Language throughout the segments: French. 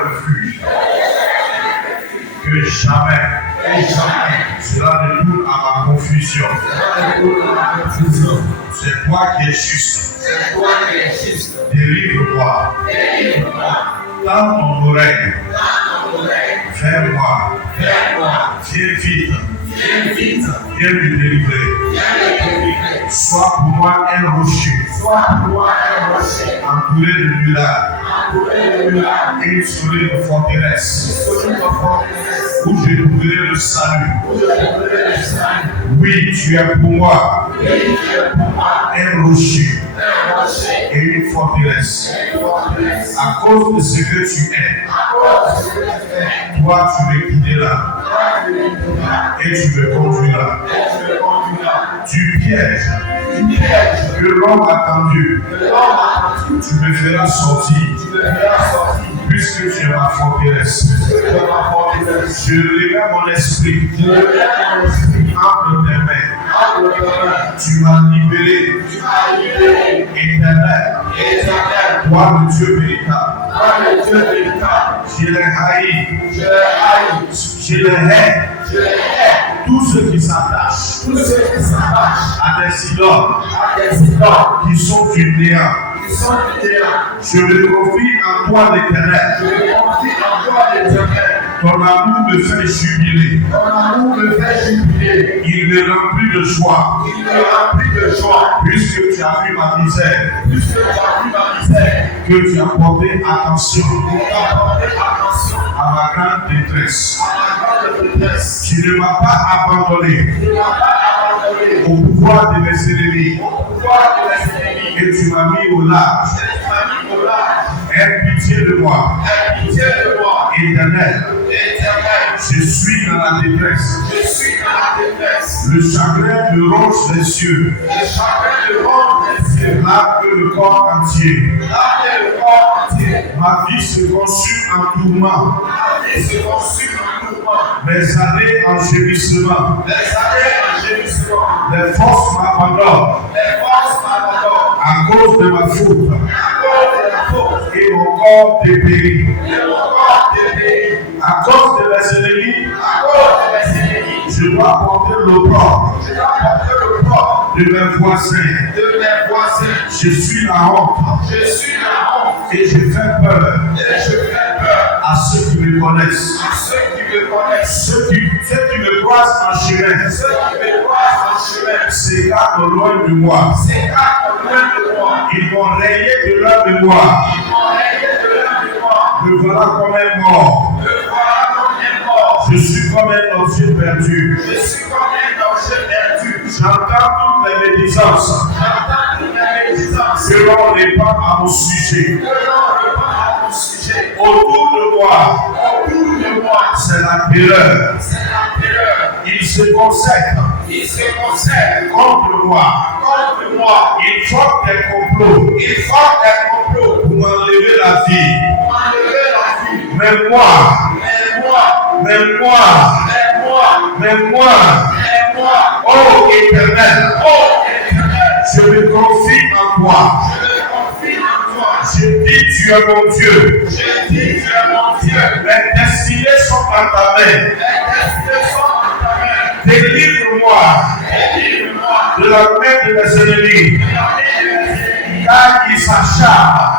refuge. Que jamais cela ne tourne à ma confusion. C'est toi qui es juste. Délivre-moi. Tends ton oreille. Fais-moi. Viens vite. Viens me délivrer. Sois pour moi un rocher. Entouré de murailles. Et une solide forteresse. Où je trouverai le salut. Oui, tu es pour moi un rocher et une forteresse. À cause de ce que tu es, toi tu me guideras et tu me conduiras. Tu pièges que l'homme attendu, tu me feras sortir. Puisque tu es ma forteresse, je relève mon esprit entre tes mains. Tu m'as libéré, éternel, toi le Dieu véritable. Je les haïs, je les hais. Tous ceux qui s'attachent à des idoles qui sont du néant. Je me confie en toi l'éternel. Ton amour me fait jubiler. Il me remplit de joie. Puisque tu as vu ma misère. Que tu as porté attention à ma grande détresse. Tu ne m'as pas abandonné au pouvoir de mes ennemis. Et tu m'as mis au large. Aie pitié de moi. Éternel, je suis dans la détresse. Le chagrin me ronge les yeux. Lave le corps entier. Ma vie se consume en tourment. Mes années en gémissement. Les forces m'abandonnent à cause de ma faute. Et mon corps dépérit. À cause de mes ennemis, je dois porter l'opprobre de mes voisins. Je suis la honte. Et je fais peur à ceux qui me connaissent. Ceux qui me croisent en chemin s'écartent loin de moi. Ils m'ont rayé de leur mémoire. Me voilà comme un mort. Je suis comme un objet perdu. J'entends toutes les médisances que l'on répand à mon sujet. Autour de moi, c'est la terreur. Ils se concertent contre moi. Ils forment des complots pour m'enlever la vie. Mais moi, oh éternel, je me confie en toi. Je dis, tu es mon Dieu. Mes destinées sont en ta main. Délivre-moi de la main de mes ennemis, car ils s'acharnent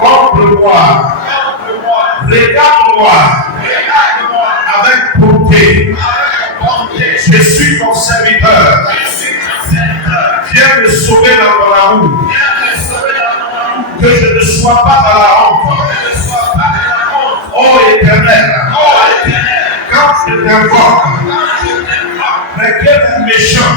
contre moi. Regarde-moi avec bonté. Je suis ton serviteur. Viens me sauver dans ton amour. Que je ne sois pas dans la honte. Oh éternel, quand je t'invoque, mais quel méchant